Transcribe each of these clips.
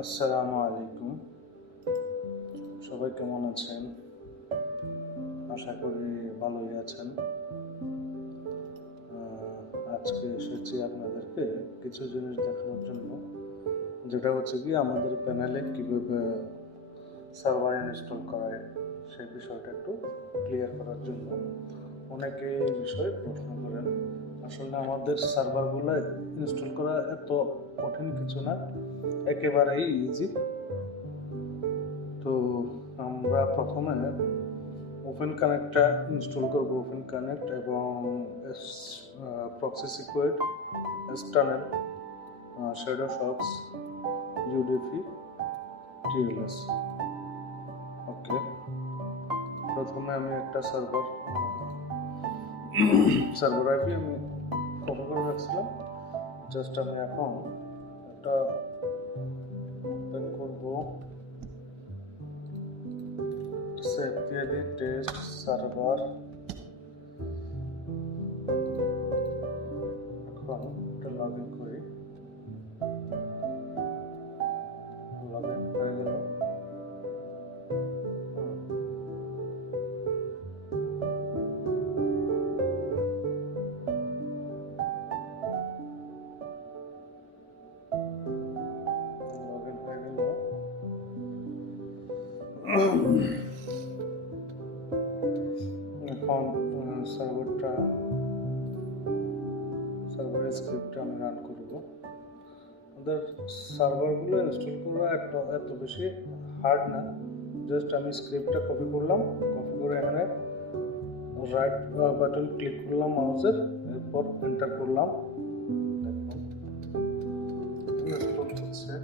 আসসালামু আলাইকুম, সবাই কেমন আছেন? আশা করি ভালোই আছেন। আজকে এসেছি আপনাদেরকে কিছু জিনিস দেখানোর জন্য, যেটা হচ্ছে কি আমাদের প্যানেলে কীভাবে সার্ভার ইনস্টল করায় সেই বিষয়টা একটু ক্লিয়ার করার জন্য। অনেকে এই বিষয়ে প্রশ্ন করেন। আসলে আমাদের সার্ভারগুলো ইনস্টল করা এত কঠিন কিছু না, একেবারেই ইজি। তো আমরা প্রথমে ওপেন কানেক্টটা ইনস্টল করব, ওপেন কানেক্ট এবং proxy secured, external, Shadowsocks, UDP, TLS. Okay, প্রথমে আমি একটা সার্ভার আইপি আমি কপি করে রাখছিলাম। জাস্ট আমি এখন একটা ওপেন করব, সেভ দিয়ে দিই টেস্ট সার্ভার। এখন একটা লগ ইন করি, লগ ইন হয়ে গেল। এখন সার্ভারের স্ক্রিপ্টটা আমি রান করব। আমাদের সার্ভারগুলো ইনস্টল করা এত বেশি হার্ড না। জাস্ট আমি স্ক্রিপ্টটা কপি করলাম, কপি করে এখানে রাইট বাটন ক্লিক করলাম মাউসের, এরপর এন্টার করলাম। দেখুন ইনস্টল হচ্ছে।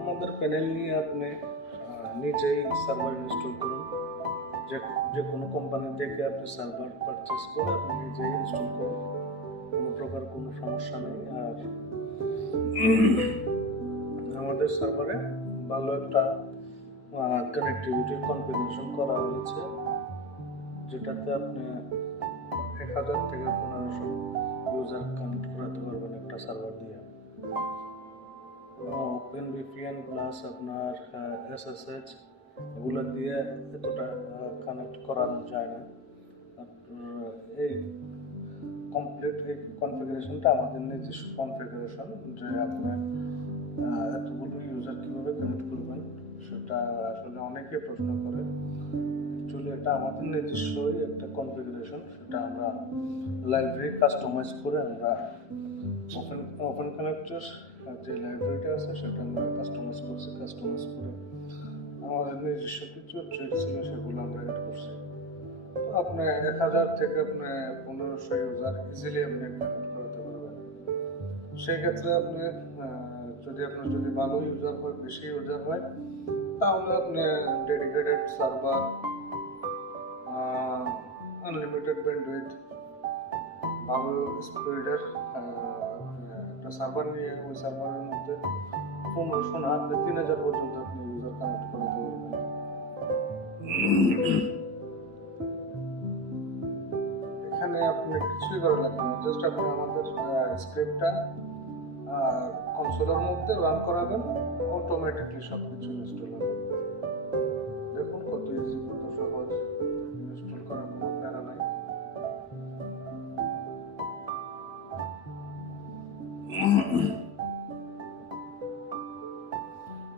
আমাদের প্যানেল নিয়ে আপনি নিজেই সার্ভার ইনস্টল করুন। যে কোনো কোম্পানি থেকে আপনি সার্ভার পারচেস করে আপনি নিজেই ইনস্টল করুন, কোনো প্রকার কোনো সমস্যা নেই। আর আমাদের সার্ভারে ভালো একটা কানেক্টিভিটি কনফিগারেশন করা হয়েছে, যেটাতে আপনি 1000 থেকে 1500 ইউজার কানেক্ট করাতে পারবেন একটা সার্ভার দিয়ে। ওপেন ভিপিএন প্লাস আপনার এসএসএইচ এগুলো দিয়ে এতটা কানেক্ট করানো যায় না। এই কমপ্লিট এই কনফিগারেশনটা আমাদের নিজস্ব কনফিগারেশন, যে আপনি এতগুলো ইউজার কীভাবে কানেক্ট করবেন সেটা আসলে অনেকে প্রশ্ন করে। অ্যাকচুয়ালি এটা আমাদের নিজস্বই একটা কনফিগারেশন, সেটা আমরা লাইব্রেরি কাস্টমাইজ করে আমরা ওপেন কানেক্টের যে লাইব্রেরিটা আছে সেটা আমরা কাস্টমাইজ করে আমাদের নিজস্ব কিছু ট্রিক ছিল সেগুলো আমরা এড করছি। তো আপনি 1000 থেকে আপনি 1500 ইউজার ইজিলি আপনি কানেক্ট করাতে পারবেন। সেই ক্ষেত্রে আপনি যদি ভালো ইউজার হয়, বেশি ইউজার হয়, তাহলে আপনি ডেডিকেটেড সার্ভার, আনলিমিটেড ব্যান্ডউইথ, ভালো স্পিডের একটা সার্ভার নিয়ে ওই সার্ভারের মধ্যে 1500 না, আপনি 3000 পর্যন্ত আপনি ইউজার কানেক্ট করাতে পারবেন। এখানে আপনি কিছুই করা লাগবে না, জাস্ট আপনি আমাদের স্ক্রিপ্টটা কনসোলের মধ্যে রান করাবেন, অটোমেটিকলি সব কিছু ইনস্টল হবে। দেখুন কত ইজি, কত সহজ, ইনস্টল করার কোনো প্যারা নাই।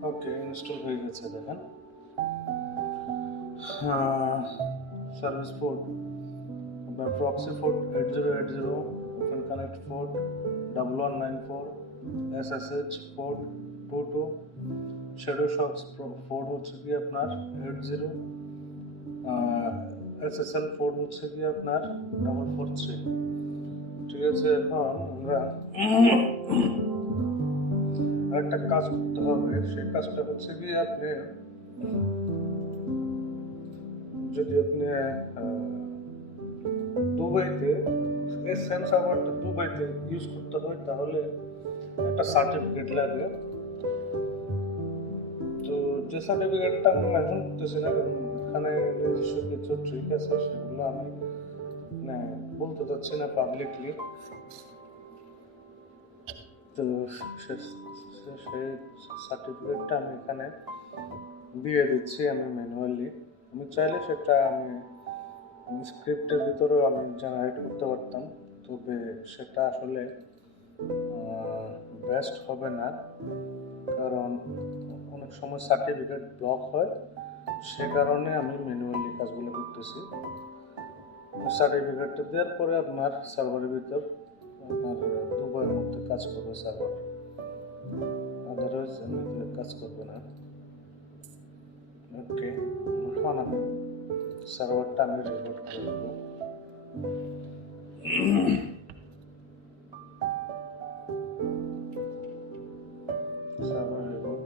ওকে, ইনস্টল হয়ে গেছে। দেখেন সার্ভিস পোর্ট আপনার proxy port 8080, open connect port 1194, SSH port 22, shadow shops port হচ্ছে কি আপনার 80, এসএসএল পোর্ট হচ্ছে কি আপনার 443। ঠিক আছে, এখন আমরা আরেকটা কাজ করতে হবে। সেই কাজটা হচ্ছে কি আপনি যদি আপনি দুবাইতে সেম সার্ভারটা দুবাইতে ইউজ করতে হয়, তাহলে একটা সার্টিফিকেট লাগে। যে সার্টিফিকেটটা আমি মেনশন করতেছি না, কারণ এখানে নিজস্ব কিছু ট্রিক আছে, সেগুলো আমি বলতে চাচ্ছি না পাবলিকলি। তো সেই সার্টিফিকেটটা আমি এখানে দিয়ে দিচ্ছি আমি ম্যানুয়ালি। আমি চাইলে সেটা আমি স্ক্রিপ্টের ভিতরেও আমি জেনারেট করতে পারতাম, তবে সেটা আসলে বেস্ট হবে না, কারণ অনেক সময় সার্টিফিকেট ব্লক হয়, সে কারণে আমি ম্যানুয়ালি কাজগুলো করতেছি। সার্টিফিকেটটা দেওয়ার পরে আপনার সার্ভারের ভিতর আপনার দুবাইয়ের মধ্যে কাজ করবে সার্ভার, আদারওয়াইজ কাজ করবে না। ওকে, এখন আমি সার্ভারটা আমি রিপোর্ট করে দেবো। সার্ভার রিপোর্ট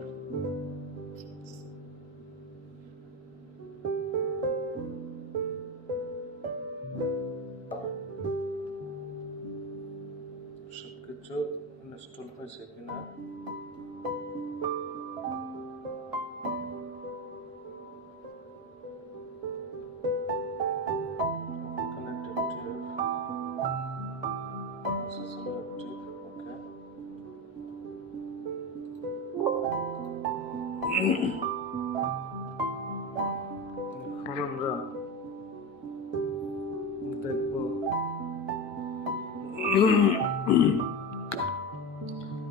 সবকিছু ইনস্টল হয়েছে কিনা এখন আমরা দেখব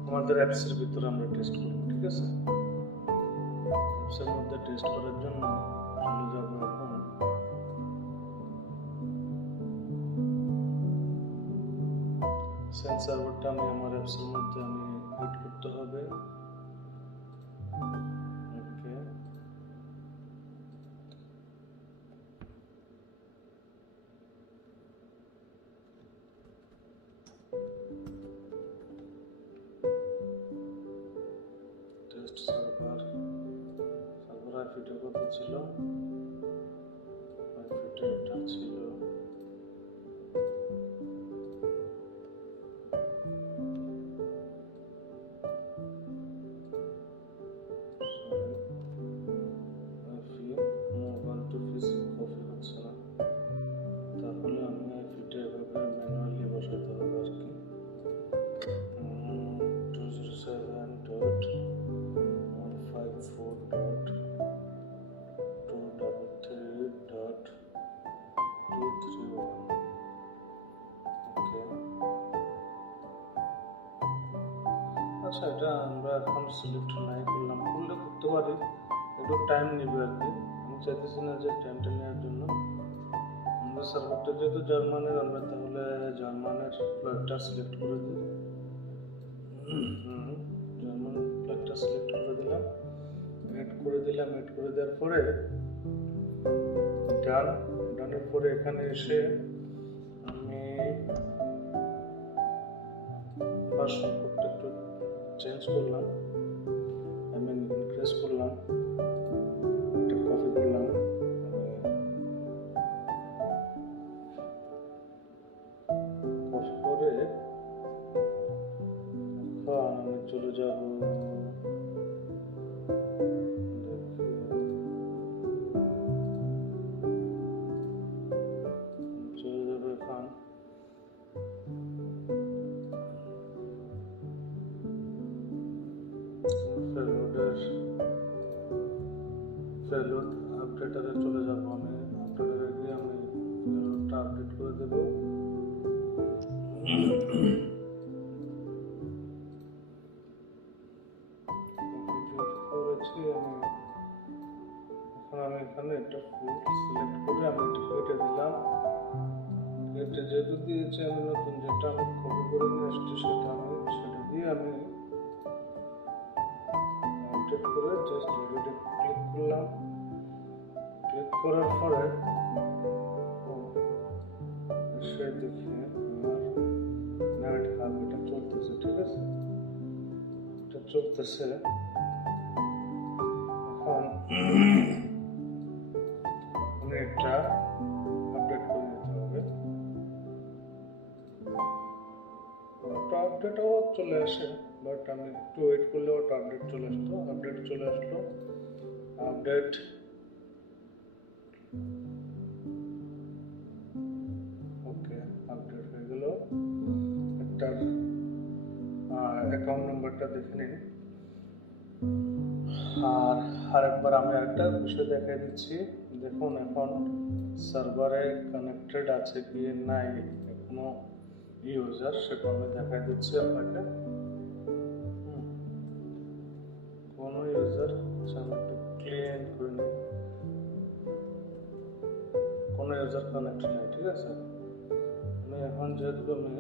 আমাদের অ্যাপসের ভিতরে আমরা টেস্ট করব। ঠিক আছে, অ্যাপসের মধ্যে টেস্ট করার জন্য চলে যাব এখন সার্ভারটা আমি আমার অ্যাপসের মধ্যে আমি এড করতে হবে। ওকে, টেস্ট সার্ভার আইপিটা কত ছিল? আইপিটা এটা ছিল তাহলে আমি আইপিটা এভাবে ম্যানুয়ালি বসাতে হবে আর কি। 207.154.233.231। ওকে, আচ্ছা, এটা আমরা এখন সিলেক্ট নাই করলাম, করলে করতে পারি, একটু টাইম নেবে আর কি। আমি চাইতেছি না যে টাইমটা নেওয়ার জন্য। আমরা সার্ভারটা যেহেতু জার্মানের, আমরা তাহলে জার্মানের ফ্ল্যাগটা সিলেক্ট করে দিই। জার্মান ফ্ল্যাগটা সিলেক্ট করে দিলাম, এড করে দেওয়ার পরে ডানের পরে এখানে এসে আমি ভার্সন কোডটা একটু চেঞ্জ করলাম, ইনক্রিজ করলাম, এটা কপি করলাম, কপি করে আমি চলে যাব এখন ফেলোড আপডেটারে চলে যাব। আমি আপডেটারে গিয়ে আমি ফেলোডটা আপডেট করে দেব। করেছি আমি, এখন আমি এখানে একটা ফুল সিলেক্ট করে আমি এটা কেটে দিলাম। কেটে যেহেতু দিয়েছি আমি নতুন যেটা আমি কপি করে নিয়ে আসছি সেটা দিয়ে আমি আপডেট করে জাস্ট এডিটে ক্লিক করলাম। ক্লিক করার পরে সে দেখি আমার নেট হাব এটা চলতেছে। ঠিক আছে, এটা চলতেছে। এখন আমি এটা আপডেট করে নিতে হবে। অটো আপডেটও চলে আসে, বাট আমি একটু ওয়েট করলে অটো আপডেট চলে আসতো। আপডেট চলে আসলো, আপডেট ওকে আপডেট হয়ে গেল। একটার অ্যাকাউন্ট নাম্বারটা দেখে নিন। আর আরেকবার আমি আরেকটা বিষয় দেখাই দিচ্ছি। দেখুন এখন সার্ভারে কানেক্টেড আছে কি নাই কোনো ইউজার, সেটা আমি দেখাই দিচ্ছি আপনাকে। কোনো ইউজার ক্লিন করে নিই, কোনো ইউজার কানেক্ট নেই, ঠিক আছে। আমি এখন যেহেতু আমি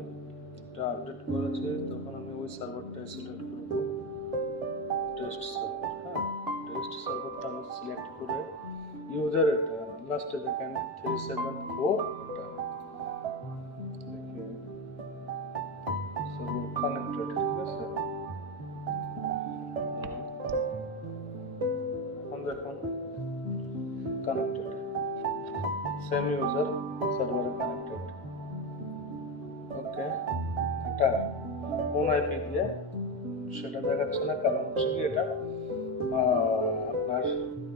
এটা আপডেট করেছি, তখন আমি ওই সার্ভারটাই সিলেক্ট করবো, টেস্ট সার্ভার। হ্যাঁ, টেস্ট সার্ভারটা আমি সিলেক্ট করে ইউজার এটা লাস্টে দেখেন 374 এটা দেখেন সার্ভার কানেক্টেড, ঠিক আছে। এখন দেখুন কানেক্টেড, সেম ইউজার সার্ভারে কানেক্টেড। ওকে, এটা কোন আইপি দিয়ে সেটা দেখাচ্ছে না, কারণ হচ্ছে কি এটা আপনার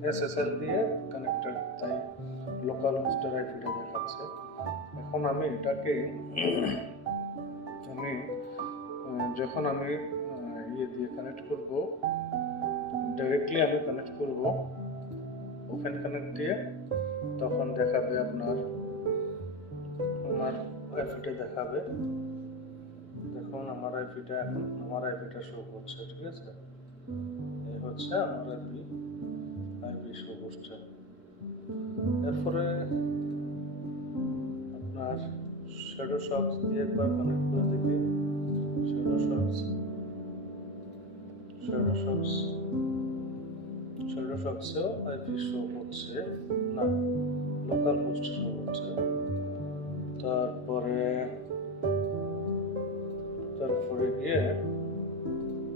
এসএসএল দিয়ে কানেক্টেড, তাই লোকাল হোস্টের আইপিটা দেখাচ্ছে। এখন আমি এটাকে যখন আমি ইয়ে দিয়ে কানেক্ট করব, ডাইরেক্টলি আমি কানেক্ট করব ওপেন কানেক্ট দিয়ে, তখন দেখাবে আপনার আমার আইপিটা দেখাবে। দেখুন আমার আইপিটা শো করছে, ঠিক আছে। এই হচ্ছে আমার আইপি শো করছে। এরপরে আপনার শ্যাডো শক্স দিয়ে একবার কানেক্ট করে দেখি। শ্যাডো শক্সেও আইপি শো হচ্ছে না, লোকাল হোস্ট শো হচ্ছে। তারপরে গিয়ে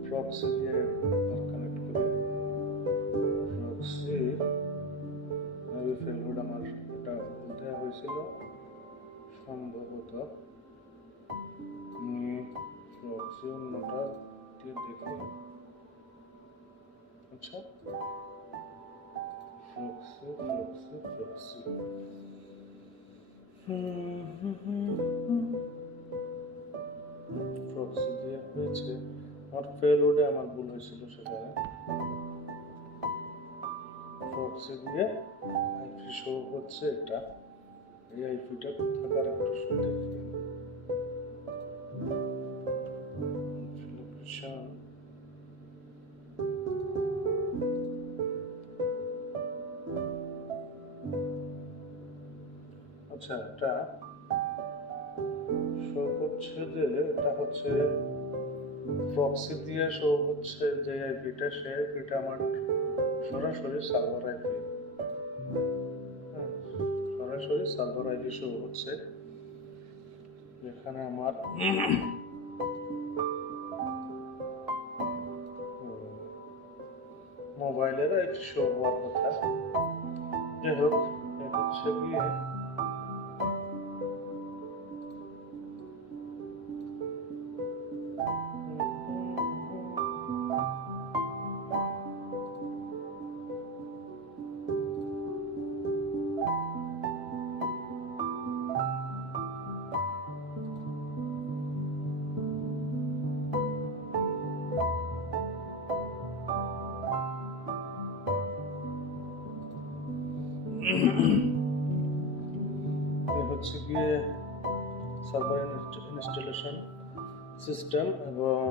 প্রক্সি দিয়ে কানেক্ট করি। প্রক্সি ফেলবুড আমার এটা দেওয়া হয়েছিল সম্ভবত, আমি প্রক্সি অন্যটা দিয়ে দেখি। আচ্ছা, প্রক্সি প্রক্সি দিয়ে হয়েছে। আমার পেলোডে আমার ভুল হয়েছিল সেখানে। প্রক্সি দিয়ে আইপি শো হচ্ছে এটা। এই আইপিটা থাকার একটু দেখি। আচ্ছা, এটা শো করছে যে এটা হচ্ছে প্রক্সি দিয়ে শো হচ্ছে যে আইপিটা, সে আইপিটা আমার সরাসরি সার্ভার আইপি, সরাসরি সার্ভার আইপি শো হচ্ছে। যেখানে আমার মোবাইলের আইপি শো হওয়ার কথা। যাই হোক, হচ্ছে গিয়ে হচ্ছে গিয়ে সার্ভার ইনস্টলেশন সিস্টেম এবং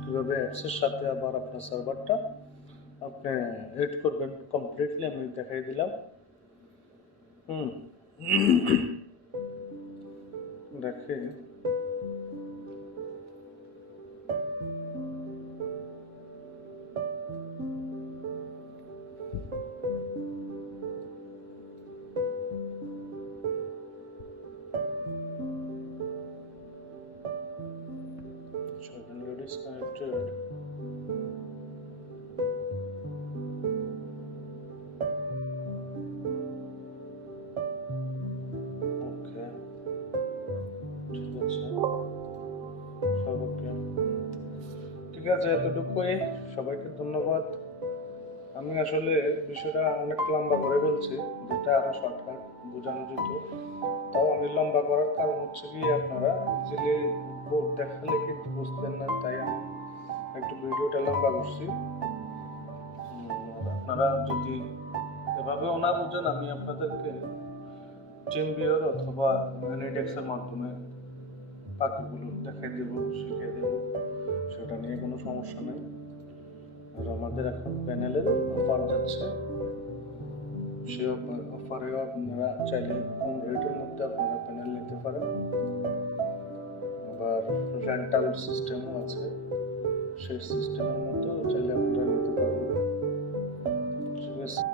কীভাবে অ্যাপসের সাথে আবার আপনার সার্ভারটা আপনি এড করবেন কমপ্লিটলি আমি দেখাই দিলাম। দেখে disconnected. Okay. ঠিক আছে, এতটুকুই। সবাইকে ধন্যবাদ। আমি আসলে বিষয়টা অনেক লম্বা করে বলছি, যেটা আরো শর্টকাট বোঝানো যেত। তাও আমি লম্বা করার কারণ হচ্ছে কি, আপনারা ইজিলি দেখালে কিন্তু বুঝতেন না, তাই আমি একটু ভিডিওটা লম্বা করছি। আপনারা যদি এভাবেও না বুঝেন, আমি আপনাদেরকে টিম ভিউর অথবা অ্যানিডেক্সের মাধ্যমে বাকিগুলো দেখাই দেব, শিখিয়ে দেব, সেটা নিয়ে কোনো সমস্যা নেই। আর আমাদের এখন প্যানেলের অফার যাচ্ছে, সেই অফারেও আপনারা চাইলে কম রেটের মধ্যে আপনারা প্যানেল নিতে পারেন। আবার রেন্টাল সিস্টেমও আছে, সেই সিস্টেমের মতো চাইলে আপনারা নিতে পারবেন। ঠিক আছে।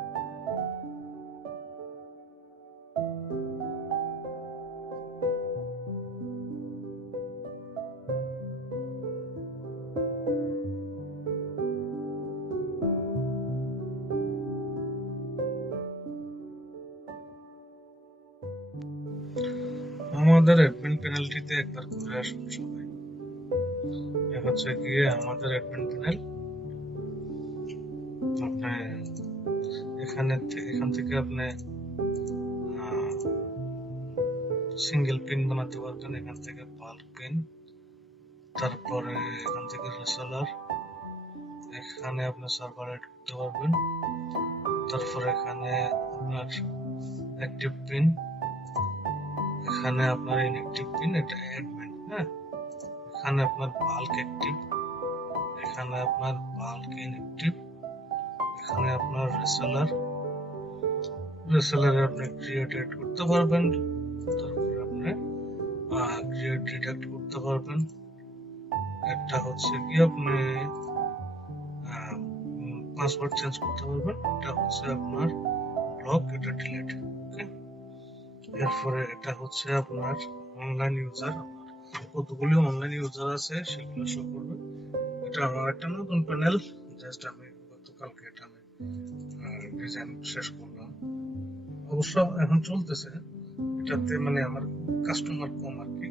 আমাদের অ্যাডমিন প্যানেলটিতে একবার ঘুরে আসুন সবাই। হচ্ছে গিয়ে আমাদের অ্যাডমিন প্যানেল। আপনি এখান থেকে আপনি সিঙ্গেল পিন বানাতে পারবেন, এখান থেকে বাল্ক পিন, তারপরে এখান থেকে রেসেলার, এখানে আপনি সার্ভার এড করতে পারবেন, তারপরে এখানে আপনার অ্যাক্টিভ পিন, এখানে আপনার ইনঅ্যাক্টিভ পিন, এটা অ্যাডমিন। হ্যাঁ, এখানে আপনার বাল্ক অ্যাক্টিভ, এখানে আপনার বাল্ক ইনঅ্যাক্টিভ, এখানে আপনার রেসেলারে আপনি ক্রিয়েট এড করতে পারবেন, তারপরে আপনি ক্রিয়েট ডিডাক্ট করতে পারবেন। একটা হচ্ছে কি আপনি পাসওয়ার্ড চেঞ্জ করতে পারবেন, এটা হচ্ছে আপনার ব্লক, এটা ডিলিট। ওকে, এরপরে এটা হচ্ছে আপনার অনলাইন ইউজার, কতগুলি অনলাইন ইউজার আছে সেগুলো শো করবে। এটা আমার একটা নতুন প্যানেল, জাস্ট আমি গতকালকে এটা আমি ডিজাইন শেষ করলাম, অবশ্য এখন চলতেছে এটাতে, মানে আমার কাস্টমার কম আর কি।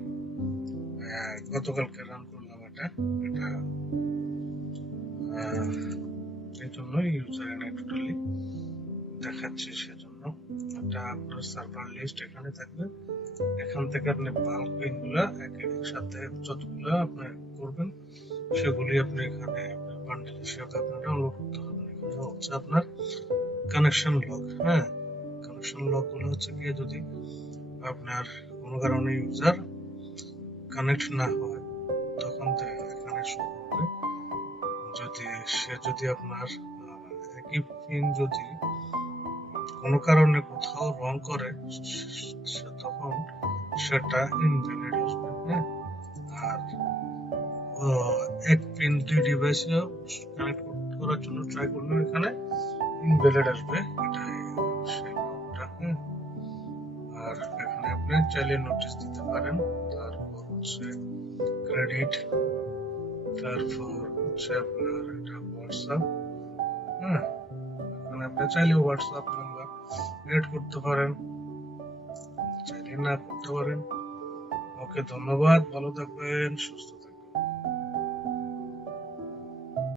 গতকালকে রান করলাম এটা এই জন্যই ইউজার নাই টোটালি দেখাচ্ছি, সেজন্য। এটা আপনার সার্ভার লিস্ট এখানে থাকবে, এখান থেকে আপনি বাল্ক পিন গুলা একসাথে যতগুলো আপনি করবেন সেগুলি আপনি এখানে বান্ডেল হিসেবে আপনি ডাউনলোড করতে পারবেন। এখানে হচ্ছে আপনার কানেকশন লগ। হ্যাঁ, কানেকশন লগ গুলো হচ্ছে গিয়ে যদি আপনার কোনো কারণে ইউজার কানেক্ট না হয় তখন এখানে শো করবে। যদি আপনার একই পিন যদি কোনো কারণে কোথাও রং করে তখন সেটা ইনভ্যালিড আসবে। হ্যাঁ, আর এক পিন দুই ডিভাইসে কানেক্ট করার জন্য ট্রাই করলে এখানে ইনভ্যালিড আসবে, এটা সেই লগটা। হ্যাঁ, আর এখানে আপনি চাইলে নোটিশ দিতে পারেন। তারপর হচ্ছে ক্রেডিট, তারপর হচ্ছে আপনার এটা হোয়াটসঅ্যাপ। হ্যাঁ, এখানে আপনি চাইলে হোয়াটসঅ্যাপ নাম্বার এড করতে পারেন, চাইলে না করতে পারেন। ওকে, ধন্যবাদ, ভালো থাকবেন, সুস্থ